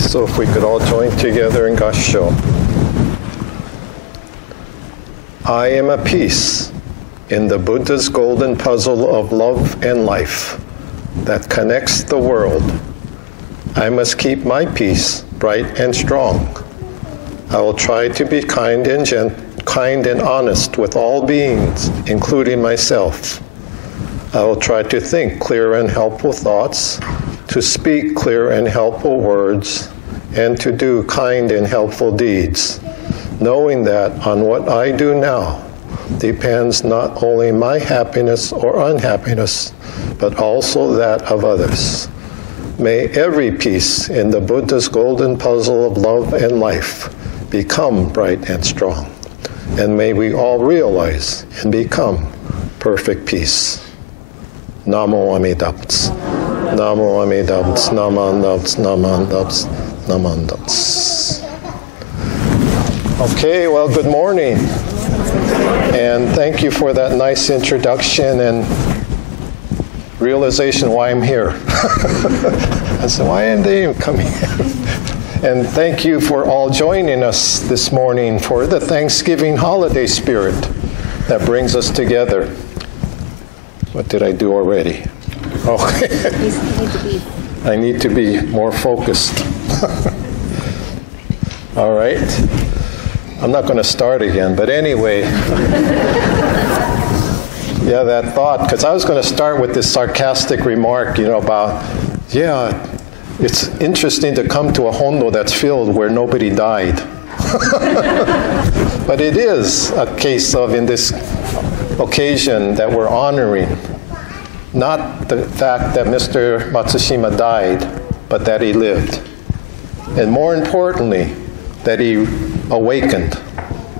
so if we could all join together in Gassho. I am a piece in the Buddha's golden puzzle of love and life that connects the world. I must keep my peace bright and strong. I will try to be kind and honest with all beings, including myself. I will try to think clear and helpful thoughts, to speak clear and helpful words, and to do kind and helpful deeds, knowing that on what I do now depends not only my happiness or unhappiness, but also that of others. May every piece in the Buddha's golden puzzle of love and life become bright and strong, and may we all realize and become perfect peace. Namo Amidabts. Namo Amidabts. Namandabts. Namandabts. Namandabts. Okay, well, good morning. And thank you for that nice introduction and realization why I'm here. I said, why aren't they even coming in? And thank you for all joining us this morning for the Thanksgiving holiday spirit that brings us together. What did I do already? Oh, I need to be more focused. All right. I'm not going to start again, but anyway. Yeah, that thought, because I was going to start with this sarcastic remark, about, it's interesting to come to a hondo that's filled where nobody died. But it is a case of, in this occasion, that we're honoring not the fact that Mr. Matsushima died, but that he lived. And more importantly, that he awakened,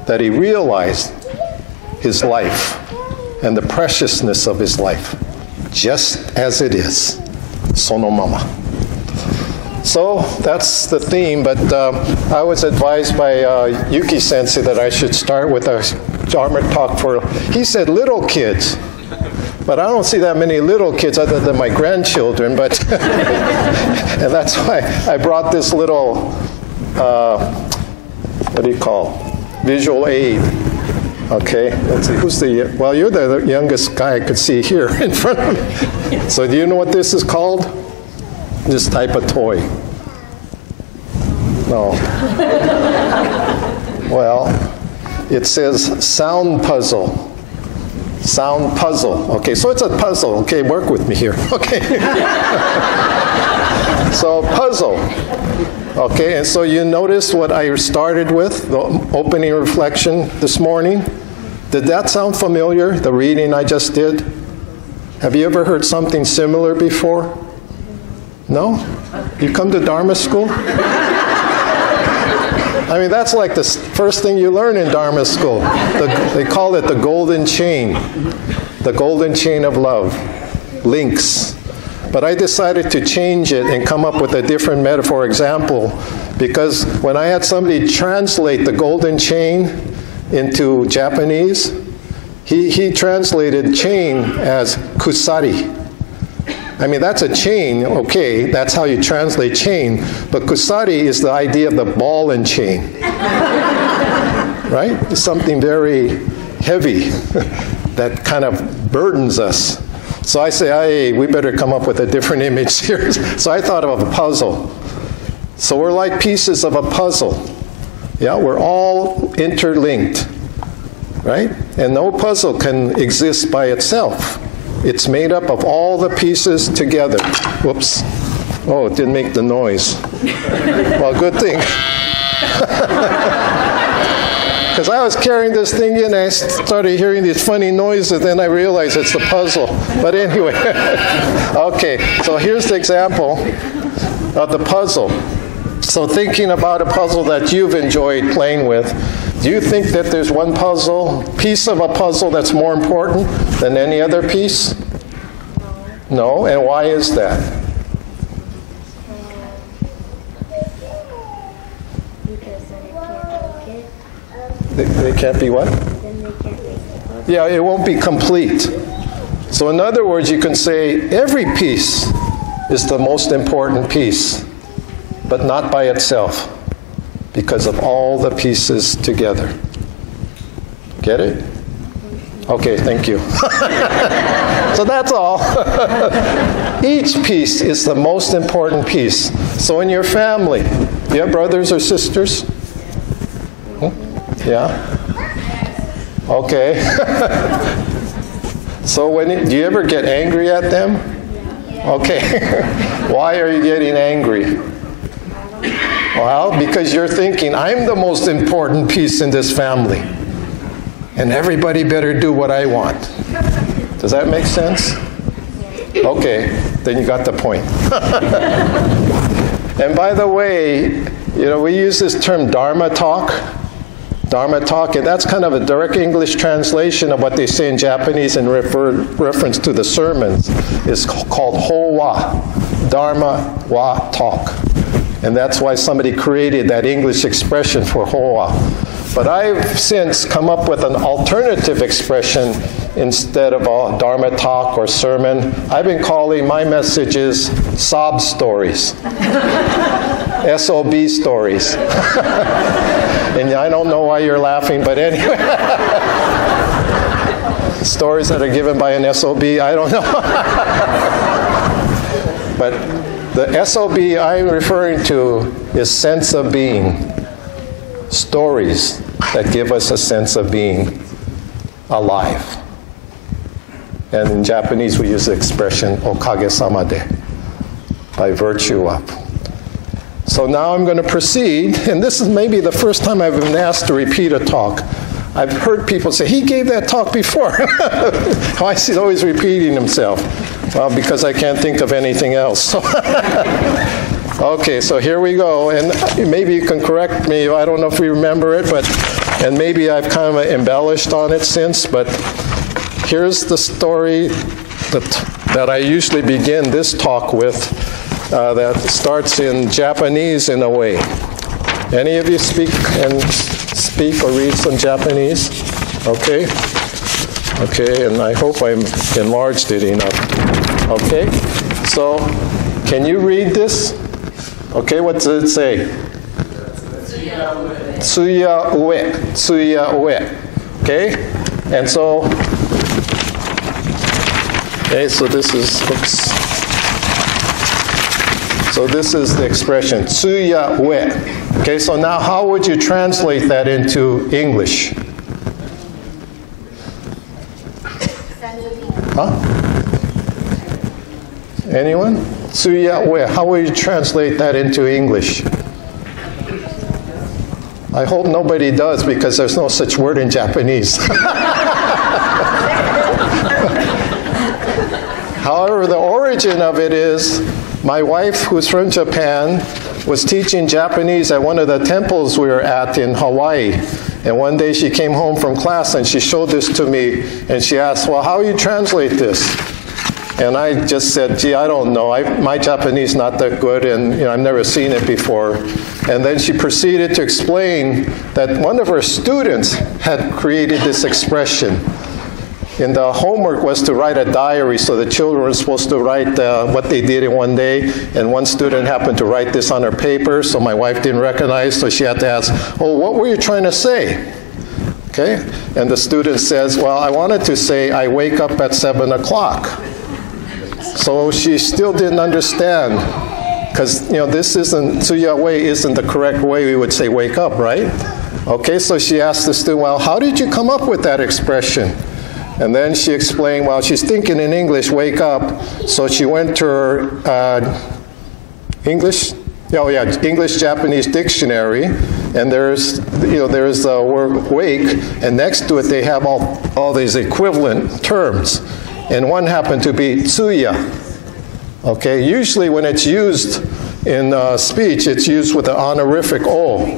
that he realized his life and the preciousness of his life, just as it is, sono mama. So that's the theme, but I was advised by Yuki Sensei that I should start with a Dharma talk he said little kids, but I don't see that many little kids other than my grandchildren, but, and that's why I brought this little, what do you call, visual aid. Okay, let's see, you're the youngest guy I could see here in front of me. So do you know what this is called? This type of toy. No. Well, it says sound puzzle. Sound puzzle. Okay, so it's a puzzle. Okay, work with me here. Okay. So puzzle. Okay, and so you noticed what I started with, the opening reflection this morning? Did that sound familiar, the reading I just did? Have you ever heard something similar before? No? You come to Dharma school? I mean, that's like the first thing you learn in Dharma school. They call it the golden chain of love, links. But I decided to change it and come up with a different metaphor example, because when I had somebody translate the golden chain into Japanese, he translated chain as kusari. I mean, that's a chain, okay, that's how you translate chain, but kusari is the idea of the ball and chain. Right? It's something very heavy that kind of burdens us. So I say, hey, we better come up with a different image here. So I thought of a puzzle. So we're like pieces of a puzzle. Yeah, we're all interlinked, right? And no puzzle can exist by itself. It's made up of all the pieces together. Whoops. Oh, it didn't make the noise. Well, good thing. Because I was carrying this thing in and I started hearing these funny noises, then I realized it's the puzzle. But anyway, okay, so here's the example of the puzzle. So thinking about a puzzle that you've enjoyed playing with, do you think that there's one piece of a puzzle that's more important than any other piece? No, and why is that? They can't be what? Yeah, it won't be complete. So in other words, you can say every piece is the most important piece. but not by itself, because of all the pieces together. Get it? Okay, thank you. So that's all. Each piece is the most important piece. So in your family, do you have brothers or sisters? Yeah? Okay. So do you ever get angry at them? Okay. Why are you getting angry? Well, because you're thinking, I'm the most important piece in this family, and everybody better do what I want. Does that make sense? Okay, then you got the point. And by the way, we use this term Dharma talk. Dharma talk, and that's kind of a direct English translation of what they say in Japanese in reference to the sermons. It's called Ho-wa, Dharma wa talk. And that's why somebody created that English expression for Ho-wa. But I've since come up with an alternative expression instead of a Dharma talk or sermon. I've been calling my messages sob stories. SOB stories. And I don't know why you're laughing, but anyway. Stories that are given by an SOB, I don't know. But the SOB I'm referring to is sense of being. Stories that give us a sense of being alive. And in Japanese we use the expression okage-sama de, by virtue of. So now I'm going to proceed, and this is maybe the first time I've been asked to repeat a talk. I've heard people say, he gave that talk before. Why is he always repeating himself? Well, because I can't think of anything else. Okay, so here we go, and maybe you can correct me. I don't know if you remember it, and maybe I've kind of embellished on it since, but here's the story that I usually begin this talk with. That starts in Japanese in a way. Any of you speak or read some Japanese? Okay. Okay, and I hope I enlarged it enough. Okay, so can you read this? Okay, what does it say? Tsuya ue. Tsuya ue. Okay, and so, so this is, oops. So this is the expression, tsuya ue. Okay, so now how would you translate that into English? Huh? Anyone? Tsuya ue. How would you translate that into English? I hope nobody does, because there's no such word in Japanese. However, the origin of it is, my wife, who's from Japan, was teaching Japanese at one of the temples we were at in Hawaii. And one day she came home from class and she showed this to me, and she asked, well, how do you translate this? And I just said, gee, I don't know. My Japanese is not that good, and I've never seen it before. And then she proceeded to explain that one of her students had created this expression. And the homework was to write a diary, so the children were supposed to write what they did in one day. And one student happened to write this on her paper, so my wife didn't recognize, so she had to ask, oh, what were you trying to say? Okay? And the student says, well, I wanted to say I wake up at 7 o'clock. So she still didn't understand, because this isn't, tsuya ue isn't the correct way we would say wake up, right? Okay, so she asked the student, well, how did you come up with that expression? And then she explained, well, she's thinking in English, wake up. So she went to her English-Japanese dictionary, and there's the word wake, and next to it they have all these equivalent terms. And one happened to be tsuya. Okay, usually when it's used in speech, it's used with an honorific o.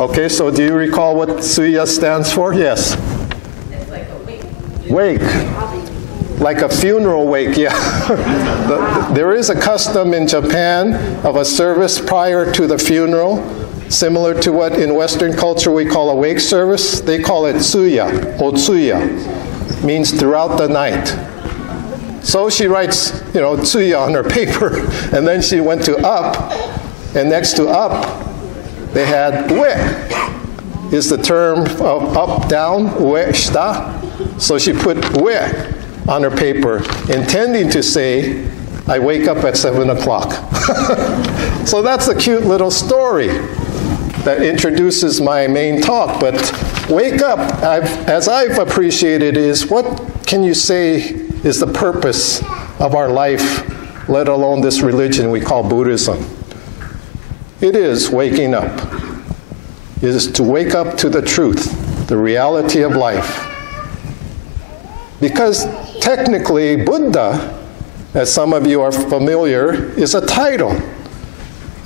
Okay, so do you recall what tsuya stands for? Yes. Wake, like a funeral wake, yeah. There is a custom in Japan of a service prior to the funeral, similar to what in Western culture we call a wake service. They call it tsuya, otsuya, means throughout the night. So she writes, tsuya on her paper, and then she went to up, And next to up, they had we, is the term of up, down, we, shita. So she put we on her paper, intending to say, I wake up at 7 o'clock. So that's a cute little story that introduces my main talk. But wake up, as I've appreciated, is what can you say is the purpose of our life, let alone this religion we call Buddhism? It is waking up. It is to wake up to the truth, the reality of life. Because technically, Buddha, as some of you are familiar, is a title.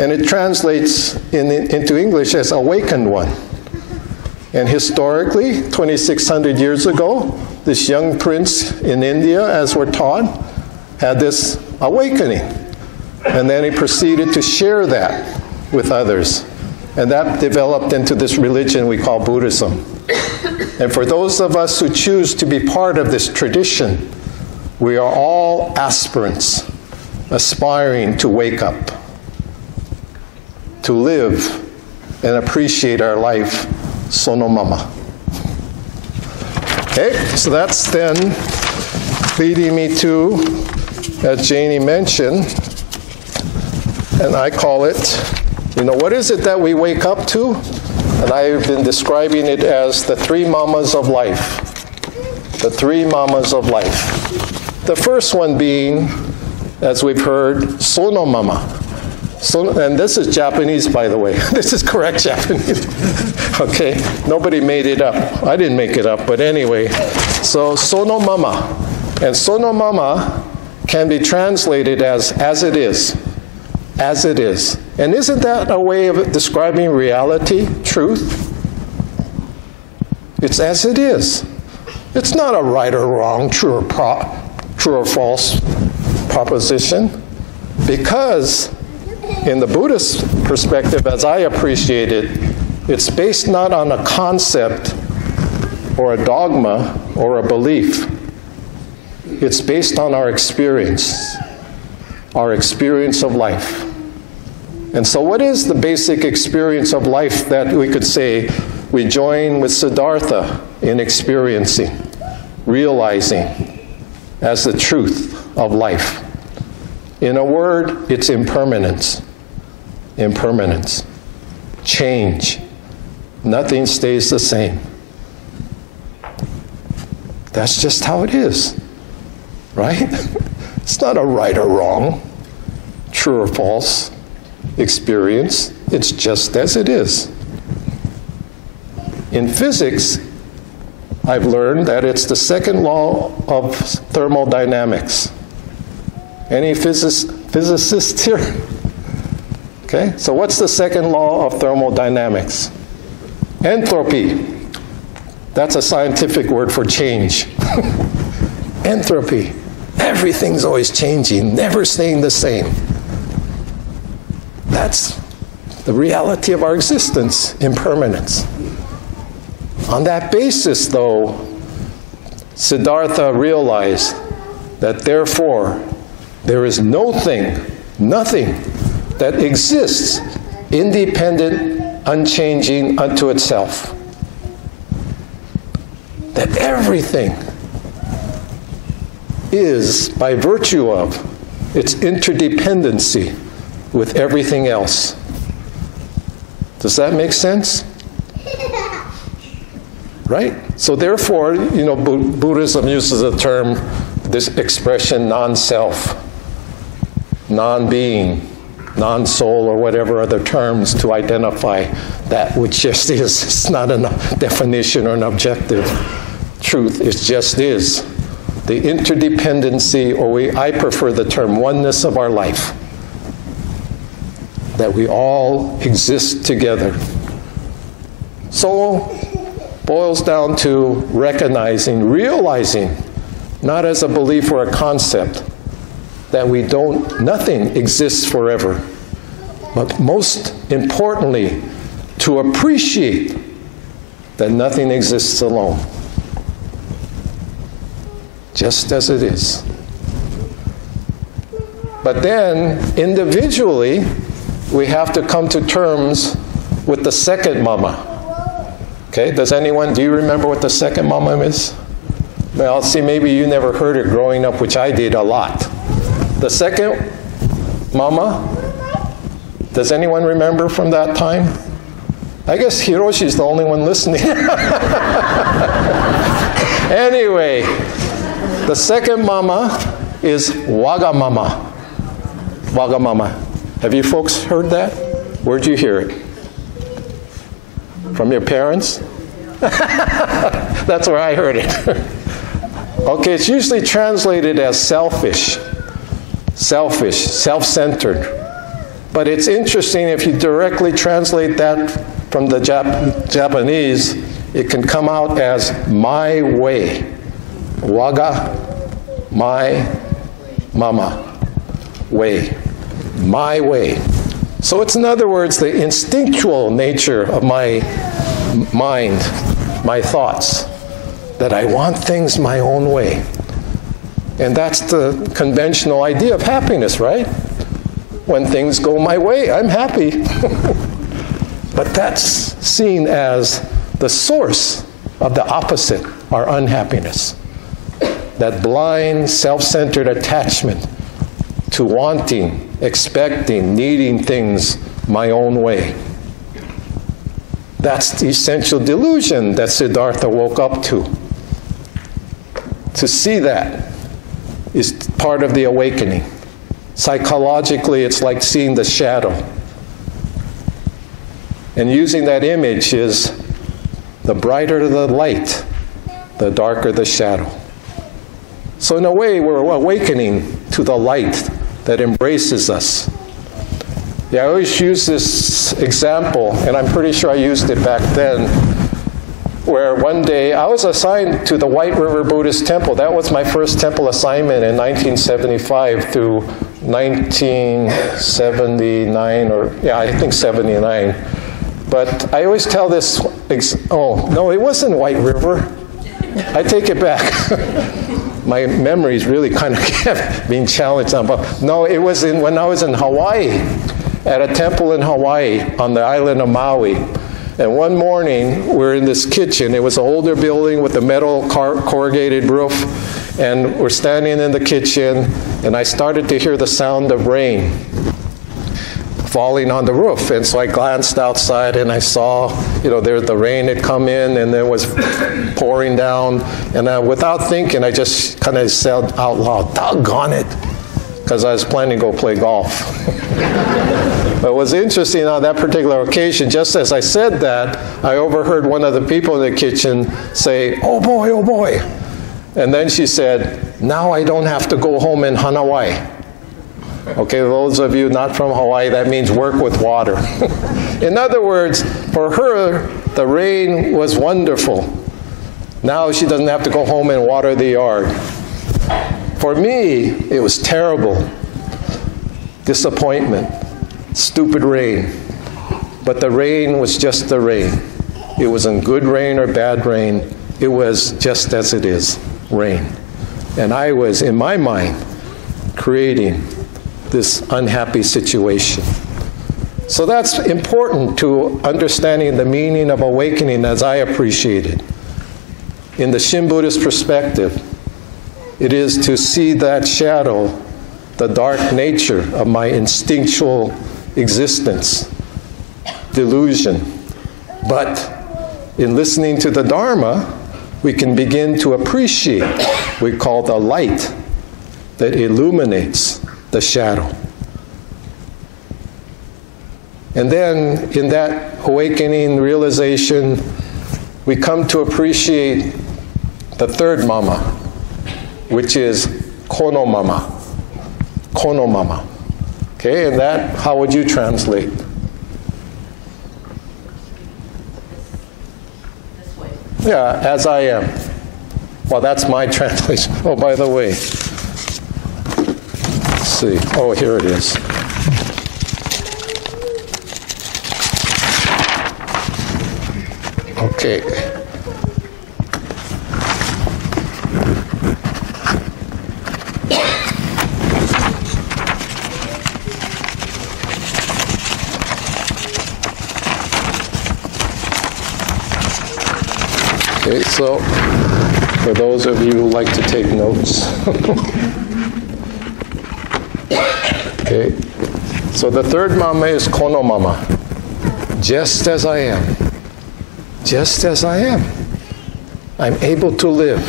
And it translates into English as awakened one. And historically, 2,600 years ago, this young prince in India, as we're taught, had this awakening. And then he proceeded to share that with others. And that developed into this religion we call Buddhism. And for those of us who choose to be part of this tradition, we are all aspirants, aspiring to wake up, to live and appreciate our life sono mama. Okay, so that's then leading me to, as Janie mentioned, and I call it, what is it that we wake up to? And I've been describing it as the three mamas of life. The three mamas of life. The first one being, as we've heard, sono mama. And this is Japanese, by the way. This is correct Japanese. Okay, nobody made it up. I didn't make it up, but anyway. So sono mama. And sono mama can be translated as it is. As it is. And isn't that a way of describing reality, truth? It's as it is. It's not a right or wrong, true or false proposition. Because in the Buddhist perspective, as I appreciate it, it's based not on a concept or a dogma or a belief. It's based on our experience of life. And so what is the basic experience of life that we could say we join with Siddhartha in experiencing, realizing as the truth of life? In a word, it's impermanence. Impermanence. Change. Nothing stays the same. That's just how it is, right? It's not a right or wrong, true or false experience. It's just as it is. In physics, I've learned that it's the second law of thermodynamics. Any physicists here? Okay, so what's the second law of thermodynamics? Entropy. That's a scientific word for change. Entropy. Everything's always changing, never staying the same. That's the reality of our existence, impermanence. On that basis, though, Siddhartha realized that therefore there is nothing that exists independent, unchanging unto itself. That everything is, by virtue of its interdependency with everything else. Does that make sense? Right? So therefore, Buddhism uses the term, this expression, non-self, non-being, non-soul, or whatever other terms to identify that which just is. It's not a definition or an objective truth. It just is. The interdependency, or I prefer the term oneness of our life. That we all exist together. So, boils down to recognizing, realizing, not as a belief or a concept, that nothing exists forever. But most importantly, to appreciate that nothing exists alone. Just as it is. But then, individually, we have to come to terms with the second mama. Okay, do you remember what the second mama is? Well, see, maybe you never heard it growing up, which I did a lot. The second mama, does anyone remember from that time? I guess Hiroshi's the only one listening. Anyway, the second mama is Wagamama. Wagamama. Have you folks heard that? Where'd you hear it? From your parents? That's where I heard it. Okay, it's usually translated as selfish, self-centered. But it's interesting if you directly translate that from the Japanese, it can come out as my way. Waga, my mama, way. My way. So it's, in other words, the instinctual nature of my mind, my thoughts, that I want things my own way. And that's the conventional idea of happiness, right? When things go my way, I'm happy. But that's seen as the source of the opposite, our unhappiness. That blind, self-centered attachment to wanting, expecting, needing things my own way. That's the essential delusion that Siddhartha woke up to. To see that is part of the awakening. Psychologically, it's like seeing the shadow. And using that image is the brighter the light, the darker the shadow. So in a way, we're awakening to the light that embraces us. Yeah, I always use this example, and I'm pretty sure I used it back then, where one day I was assigned to the White River Buddhist Temple. That was my first temple assignment in 1975 through 1979, I think 79. But I always tell this, oh, no, it wasn't White River. I take it back. My memories really kind of kept being challenged. No, it was when I was in Hawaii, at a temple in Hawaii on the island of Maui. And one morning, we're in this kitchen. It was an older building with a metal corrugated roof. And we're standing in the kitchen, and I started to hear the sound of rain falling on the roof. And so I glanced outside, and I saw, there the rain had come in, and it was pouring down. And without thinking, I just kind of said out loud, "Doggone it," because I was planning to go play golf. But what's interesting on that particular occasion, just as I said that, I overheard one of the people in the kitchen say, "Oh boy, oh boy." And then she said, "Now I don't have to go home in Hanawai." Okay, those of you not from Hawaii, that means work with water. In other words, for her, the rain was wonderful. Now she doesn't have to go home and water the yard. For me, it was terrible. Disappointment. Stupid rain. But the rain was just the rain. It wasn't good rain or bad rain. It was just as it is, rain. And I was, in my mind, creating this unhappy situation. So that's important to understanding the meaning of awakening as I appreciate it. In the Shin Buddhist perspective, it is to see that shadow, the dark nature of my instinctual existence, delusion. But in listening to the Dharma, we can begin to appreciate what we call the light that illuminates the shadow. And then in that awakening realization, we come to appreciate the third mama, which is kono mama. Kono mama. Okay, and that, how would you translate? This way. Yeah, as I am. Well, that's my translation. Oh, by the way. Let's see. Oh, here it is. Okay. Okay, so for those of you who like to take notes. Okay, so the third mama is kono mama. Just as I am. Just as I am. I'm able to live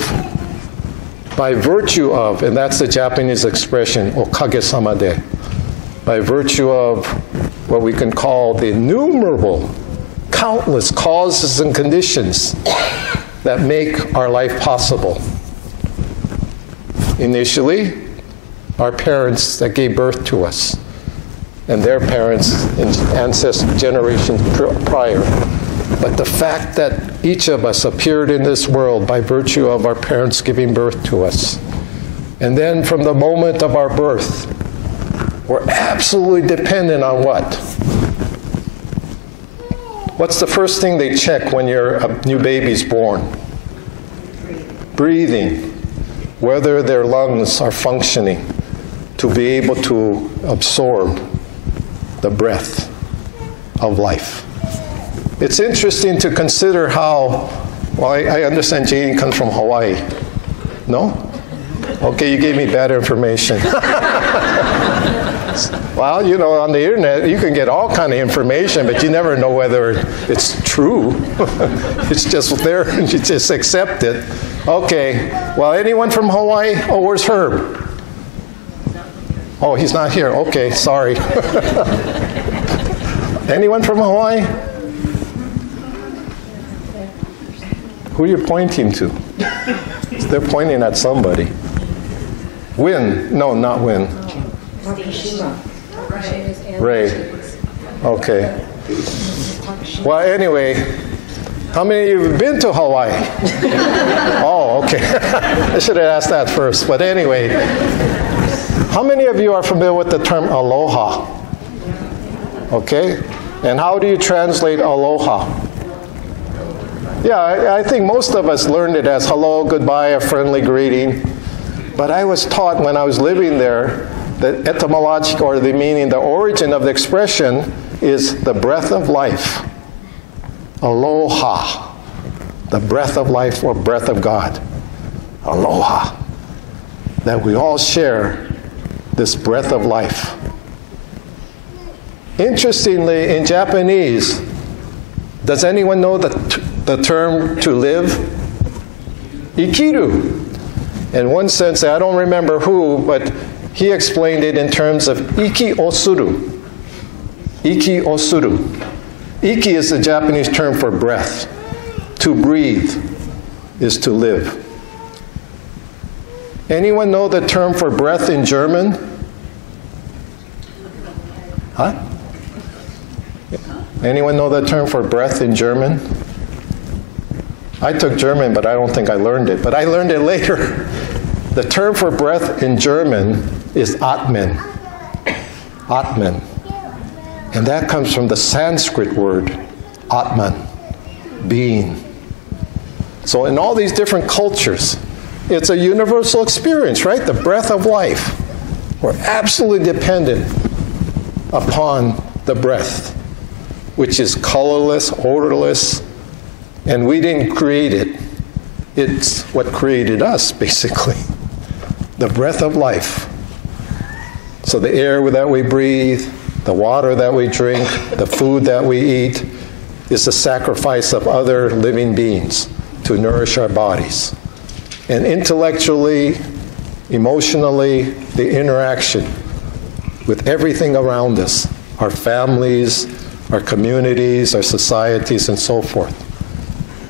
by virtue of, and that's the Japanese expression, okage-sama de, by virtue of what we can call the innumerable, countless causes and conditions that make our life possible. Initially, our parents that gave birth to us, and their parents and ancestors, generations prior. But the fact that each of us appeared in this world by virtue of our parents giving birth to us, and then from the moment of our birth, we're absolutely dependent on what? What's the first thing they check when a new baby's born? Breathing. Whether their lungs are functioning to be able to absorb the breath of life. It's interesting to consider how, well, I understand Jane comes from Hawaii. No? Okay, you gave me bad information. Well, you know, on the internet, you can get all kind of information, but you never know whether it's true. It's just there, and you just accept it. Okay, well, anyone from Hawaii? Oh, where's Herb? Oh, he's not here. Okay, sorry. Anyone from Hawaii? Who are you pointing to? They're pointing at somebody. Win. No, not Win. Ray. Okay. Well, anyway, how many of you have been to Hawaii? Oh, okay. I should have asked that first. But anyway, how many of you are familiar with the term aloha? Okay? And how do you translate aloha? Yeah, I think most of us learned it as hello, goodbye, a friendly greeting. But I was taught when I was living there that etymological, or the meaning, the origin of the expression is the breath of life. Aloha. The breath of life or breath of God. Aloha. That we all share this breath of life. Interestingly, in Japanese, does anyone know the term to live? Ikiru. In one sense, I don't remember who, but he explained it in terms of iki osuru. Iki osuru. Iki is the Japanese term for breath. To breathe is to live. Anyone know the term for breath in German? Huh? Anyone know the term for breath in German? I took German, but I don't think I learned it. But I learned it later. The term for breath in German is Atmen. Atmen. And that comes from the Sanskrit word, Atman, being. So in all these different cultures, it's a universal experience, right? The breath of life. We're absolutely dependent upon the breath, which is colorless, odorless, and we didn't create it. It's what created us, basically. The breath of life. So the air that we breathe, the water that we drink, the food that we eat, is the sacrifice of other living beings to nourish our bodies. And intellectually, emotionally, the interaction with everything around us, our families, our communities, our societies, and so forth.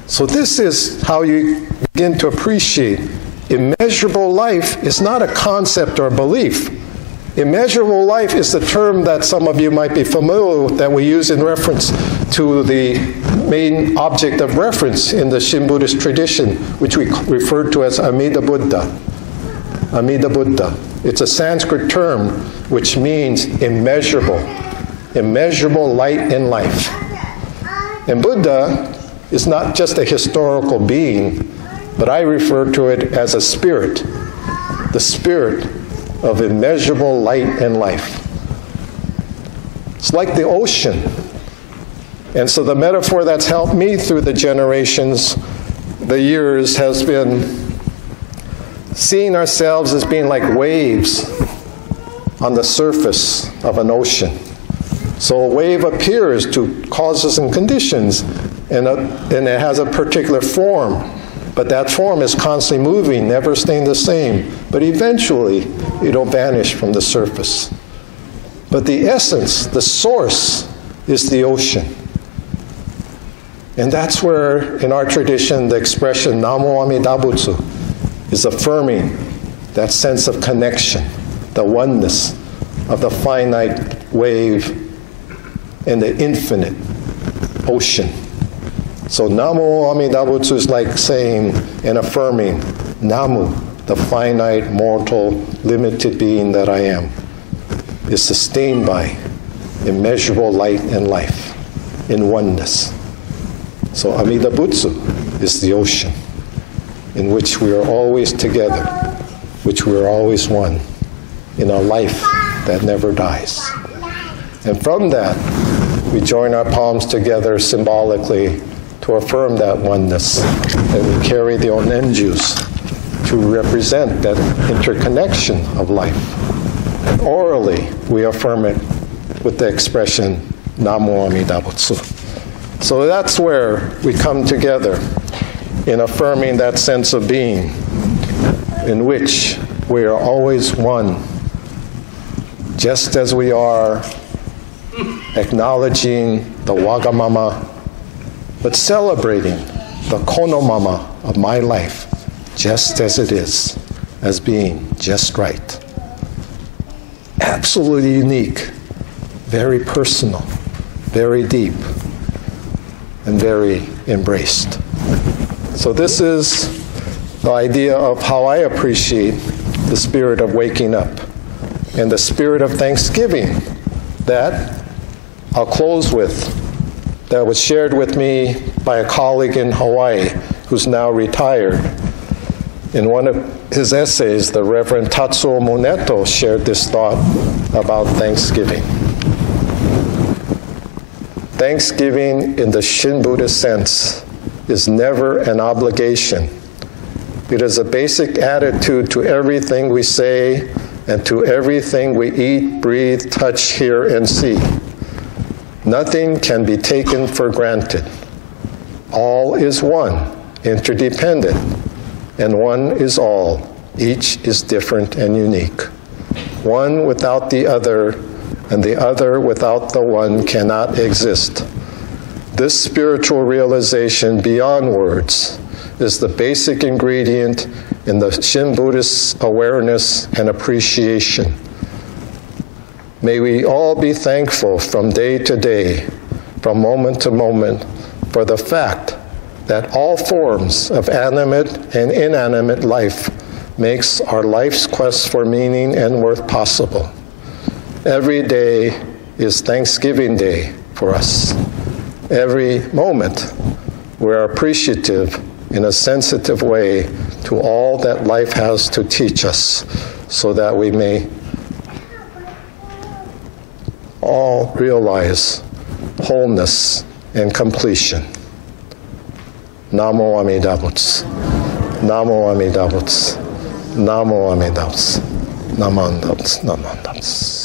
So this is how you begin to appreciate immeasurable life is not a concept or a belief. Immeasurable life is the term that some of you might be familiar with that we use in reference to the main object of reference in the Shin Buddhist tradition, which we refer to as Amida Buddha. Amida Buddha. It's a Sanskrit term which means immeasurable. Immeasurable light in life. And Buddha is not just a historical being, but I refer to it as a spirit. The spirit of immeasurable light and life. It's like the ocean. And so the metaphor that's helped me through the generations the years has been seeing ourselves as being like waves on the surface of an ocean. So a wave appears to causes and conditions, and it has a particular form. But that form is constantly moving, never staying the same. But eventually, it'll vanish from the surface. But the essence, the source, is the ocean. And that's where, in our tradition, the expression Namo Amida Butsu is affirming that sense of connection, the oneness of the finite wave and the infinite ocean. So Namo Amida Butsu is like saying and affirming Namu, the finite, mortal, limited being that I am, is sustained by immeasurable light and life in oneness. So Amida Butsu is the ocean in which we are always together, which we are always one, in a life that never dies. And from that, we join our palms together symbolically to affirm that oneness, and we carry the onenjus to represent that interconnection of life. And orally, we affirm it with the expression Namo Amida Butsu. So that's where we come together in affirming that sense of being in which we are always one, just as we are, acknowledging the Wagamama, but celebrating the Konomama of my life, just as it is, as being just right. Absolutely unique, very personal, very deep, and very embraced. So this is the idea of how I appreciate the spirit of waking up and the spirit of thanksgiving that I'll close with, that was shared with me by a colleague in Hawaii who's now retired. In one of his essays, the Reverend Tatsuo Moneto shared this thought about Thanksgiving. Thanksgiving in the Shin Buddhist sense is never an obligation. It is a basic attitude to everything we say and to everything we eat, breathe, touch, hear, and see. Nothing can be taken for granted. All is one, interdependent, and one is all. Each is different and unique. One without the other, and the other without the one cannot exist. This spiritual realization beyond words is the basic ingredient in the Shin Buddhist awareness and appreciation. May we all be thankful from day to day, from moment to moment, for the fact that all forms of animate and inanimate life makes our life's quest for meaning and worth possible. Every day is Thanksgiving Day for us. Every moment we're appreciative in a sensitive way to all that life has to teach us, so that we may all realize wholeness and completion. Namo Amida Butsu. Namo Amida Butsu. Namo Amida Butsu. Namo Amida Butsu. Namo Amida Butsu.